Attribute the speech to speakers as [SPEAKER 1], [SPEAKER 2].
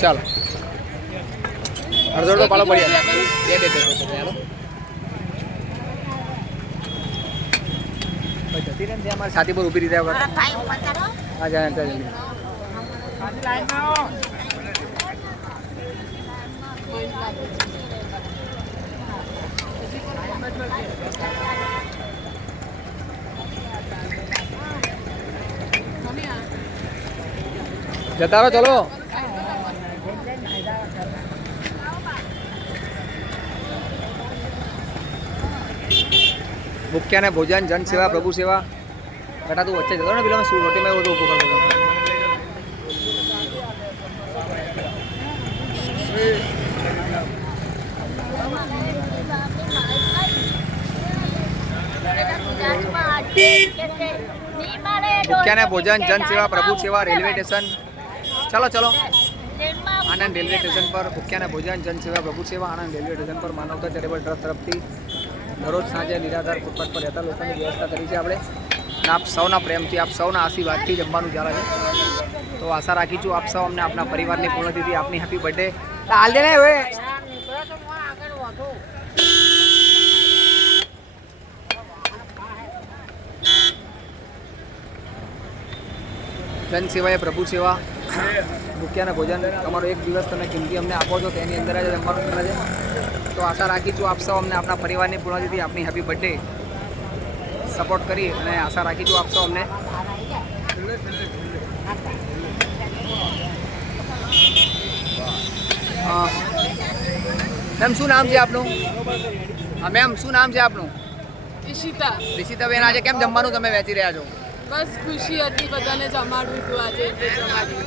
[SPEAKER 1] ચાલો. અડધો અડધો પાલો પડી બે બે બે જતી રહે અમારી છાતી પર ઊભી રીતે હા જાય જલ્દી જતા રહો ચલો. મુખ્યને ભોજન, જન સેવા, પ્રભુ સેવા. બેટા, તું વચ્ચે જતો ને પેલા શું રોટીમાં એવું ઊભું કરતો મુખ્યને ભોજન, જન સેવા, પ્રભુ સેવા, રેલવે સ્ટેશન. ચલો ચલો. આનંદ રેલવે સ્ટેશન પર મુખ્યને ભોજન, જન સેવા, પ્રભુ સેવા આનંદ રેલવે સ્ટેશન પર માનવતા ચેરિટેબલ ટ્રસ્ટ તરફથી દરરોજ સાંજે નિરાધાર ફૂટપાથ પર રહેતા લોકોની વ્યવસ્થા કરી છે આપણે. આપ સૌના પ્રેમથી, આપ સૌના આશીર્વાદથી જમવાનું ચાલે છે. તો આશા રાખી છું આપ સૌ અમને આપણા પરિવારની પૂર્ણતિથિ આપની હેપી બર્થડે હાલ જન સેવાએ પ્રભુ સેવા. ભૂખ્યાને ભોજન તમારો એક દિવસ તમે કિંમતી અમને આપો છો તેની અંદર જ અમારું છે. તો આશા રાખી છું આપ સૌ અમને આપણા પરિવારની પૂર્ણતિથી આપની હેપી બર્થડે સપોર્ટ કરી અને આશા રાખી છું આપ સૌ અમને. મેમ શું નામ છે આપનું? હા મેમ શું નામ છે આપનું?
[SPEAKER 2] ઈશિતા.
[SPEAKER 1] રિષિતાબેન આજે કેમ જમવાનું તમે વેચી રહ્યા છો?
[SPEAKER 2] બસ ખુશી હતી બધાને જમાડવું હતું આજે એટલે જમાડ્યું